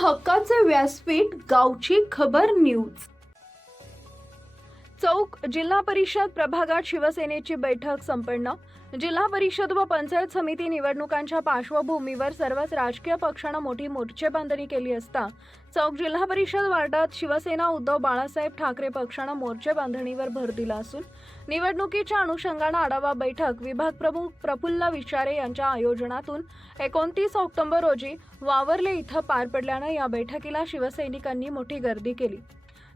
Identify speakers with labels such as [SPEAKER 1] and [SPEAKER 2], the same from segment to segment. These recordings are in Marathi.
[SPEAKER 1] हक्काचे व्यासपीठ गावची खबर न्यूज. चौक जिल्हा परिषद प्रभागात शिवसेनेची बैठक संपन्न. जिल्हा परिषद व पंचायत समिती निवडणुकांच्या पार्श्वभूमीवर सर्वच राजकीय पक्षानं मोठी मोर्चेबांधणी केली असता चौक जिल्हा परिषद वार्डात शिवसेना उद्धव बाळासाहेब ठाकरे पक्षानं मोर्चेबांधणीवर भर दिला असून निवडणुकीच्या अनुषंगानं आढावा बैठक विभाग प्रमुख प्रफुल्ल विचारे यांच्या आयोजनातून एकोणतीस ऑक्टोबर रोजी वावरले इथं पार पडल्यानं या बैठकीला शिवसैनिकांनी मोठी गर्दी केली.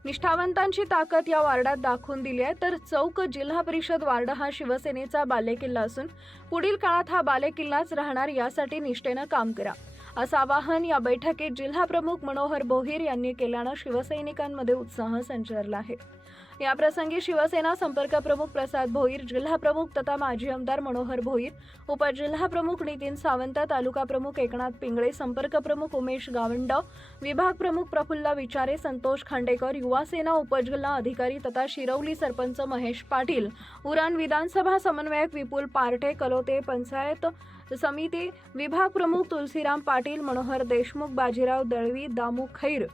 [SPEAKER 1] निष्ठावंतांची ताकद या वार्डात दाखवून दिली आहे. तर चौक जिल्हा परिषद वार्ड हा शिवसेनेचा बालेकिल्ला असून पुढील काळात हा बालेकिल्लाच राहणार यासाठी निष्ठेनं काम करा. असं आवाहन या बैठकीत जिल्हा प्रमुख मनोहर बोहीर यांनी केल्यानं शिवसैनिकांमध्ये उत्साह संचारला आहे. याप्रसंगी शिवसेना संपर्क प्रमुख प्रसाद भोईर जिल्हा प्रमुख तथा माजी आमदार मनोहर भोईर उपजिल्हाप्रमुख नितीन सावंत तालुका प्रमुख एकनाथ पिंगळे संपर्क प्रमुख उमेश गावंड विभाग प्रमुख प्रफुल्ल विचारे संतोष खांडेकर युवासेना उपजिल्हा अधिकारी तथा शिरवली सरपंच महेश पाटील उरण विधानसभा समन्वयक विपुल पार्टे कलोते पंचायत समिती विभाग प्रमुख तुलसीराम पाटील मनोहर देशमुख बाजीराव दळवी दामू खैर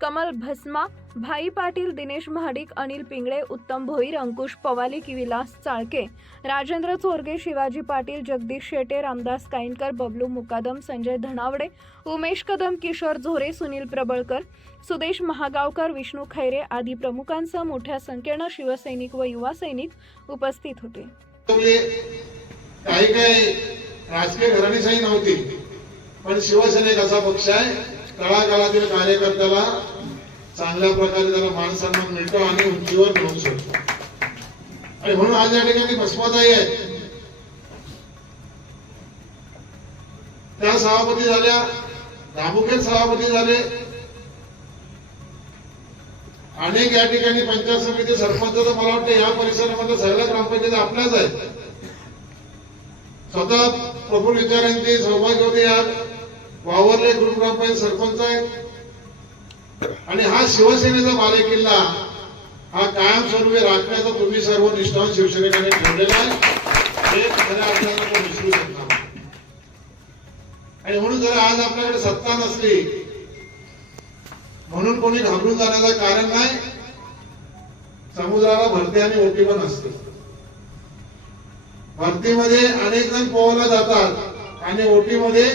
[SPEAKER 1] कमल भस्मा भाई पाटील दिनेश महाडिक अनिल पिंगळे उत्तम भोईर अंकुश पवालिक विलास चाळके राजेंद्र चोरगे शिवाजी पाटील जगदीश शेटे रामदास काईनकर बबलू मुकादम संजय धनावडे उमेश कदम किशोर झोरे सुनील प्रबळकर सुदेश महागावकर विष्णू खैरे आदी प्रमुखांसह मोठ्या संख्येनं शिवसैनिक व युवा सैनिक उपस्थित होते.
[SPEAKER 2] काही काही राजकीय घराणीशाही नव्हती. पण शिवसेना एक असा पक्ष आहे तळागाळातील कार्यकर्त्याला चांगल्या प्रकारे त्याला मान सन्मान मिळतो आणि उंचीवर घेऊन शकतो आणि म्हणून आज या ठिकाणी भस्माताई आहेत. त्या सभापती झाल्या दामुखेत सभापती झाले. अनेक या ठिकाणी पंचायत समिती सरपंच तर मला वाटतं या परिसरामध्ये सगळ्या ग्रामपंचायती आपल्याच आहेत. स्वतः प्रफुल्ल विचारांची सहभागी होते या वावरले ग्रुप सरपंच आहेत. आणि हा शिवसेनेचा बालेकिल्ला हा कायमस्वरूपी राखण्याचा तुम्ही सर्व निष्ठावान शिवसेनेकडे ठेवलेला आहे. हे खऱ्या अर्थानं तो विसरू शकणार आणि म्हणून जर आज आपल्याकडे सत्ता नसली म्हणून कोणी घाबरून जाण्याचं कारण नाही. समुद्राला भरते आणि ओटी पण असते. भरतीमध्ये अनेक जण पोहायला जातात आणि ओटीमध्ये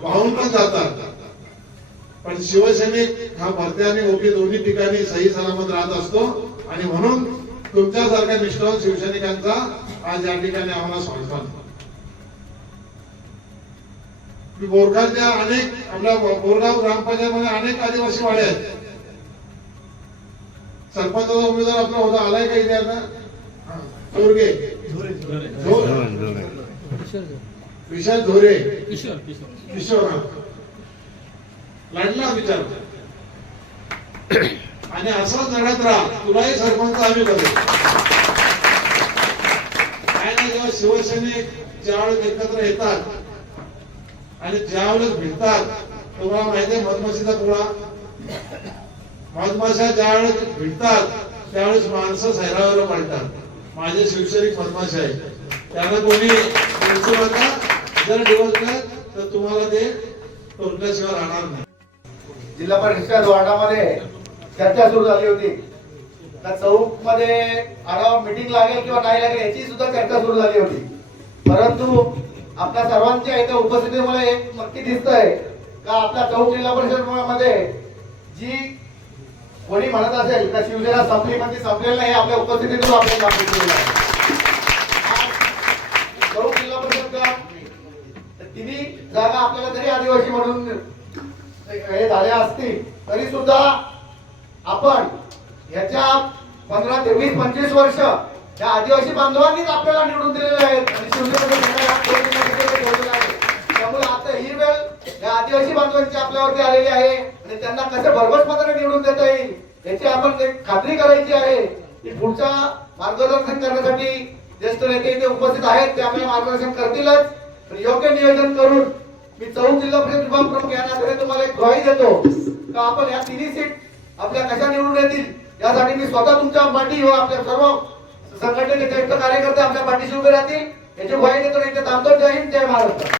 [SPEAKER 2] वाहून पण जातात. पण शिवसैनिक हा भरती आणि ओटी दोन्ही ठिकाणी सही सलामत राहत असतो आणि म्हणून तुमच्यासारख्या निष्ठा शिवसैनिकांचा आज या ठिकाणी आम्हाला स्वागत बोरगावच्या अनेक आपल्या बोरगाव ग्रामपंचायतमध्ये अनेक आदिवासी वाडे आहेत. सरपंचाचा उमेदवार आपला होता आलाय का इथे आता? हा, चोरगे विशाल धोरे
[SPEAKER 3] किशोर.
[SPEAKER 2] लढला विचार आणि असंच लढत राहा. तुलाही सरपंच आम्ही करू काय ना जेव्हा शिवसैनिक ज्यावेळेस एकत्र येतात आणि ज्यावेळेस भेटतात तुम्हाला माहिती आहे मधमाशीचा पोळा. मधमाशा ज्यावेळेस भेटतात त्यावेळेस माणसं सैरावर पडतात माझे शिवसैनिक मधमाशा आहे त्यांना कोणी ओळखू नका जर दिवसभर तर तुम्हाला ते तोडल्याशिवाय राहणार नाही.
[SPEAKER 4] जिल्हा परिषद वार्डामध्ये चर्चा सुरू झाली होती. त्या चौकमध्ये आढावा मिटिंग लागेल किंवा नाही लागेल याची सुद्धा चर्चा सुरू झाली होती. परंतु आपल्या सर्वांच्या इथे उपस्थितीमुळे एक नक्की दिसतंय का आपल्या चौक जिल्हा परिषदमध्ये जी कोणी म्हणत असेल तर शिवसेना संपली म्हणजे संपलेलं नाही आपल्या उपस्थितीतून आपल्याला दाखवून दिलेलं जिल्हा परिषद तिन्ही जागा आपल्याला जरी आदिवासी म्हणून हे झाल्या असतील. तरी सुद्धा आपण याच्या पंधरा ते वीस पंचवीस वर्ष या आदिवासी बांधवांनीच आपल्याला निवडून दिलेले आहेत. आणि शिवसेना त्यामुळे आता ही वेळ या आदिवासी बांधवांची आपल्यावरती आलेली आहे. आणि त्यांना कसं भरघोस पत्र निवडून देता येईल याची आपण खात्री करायची आहे की पुढच्या मार्गदर्शन करण्यासाठी ज्येष्ठ नेते इथे उपस्थित आहेत ते आपल्याला मार्गदर्शन करतीलच. पण योग्य नियोजन करून मी चौक जिल्हा परिषद विभाग प्रमुख या नात्याने तुम्हाला एक ग्वाही देतो का आपण या तिन्ही सीट आपल्या कशा निवडून येतील यासाठी मी स्वतः तुमच्या पाठी व आपल्या सर्व संघटनेचे ज्येष्ठ कार्यकर्ते आपल्या पाठीशी उभे राहतील. याची ग्वाही देतो नाही थांबतो. जय हिंद जय महाराष्ट्र.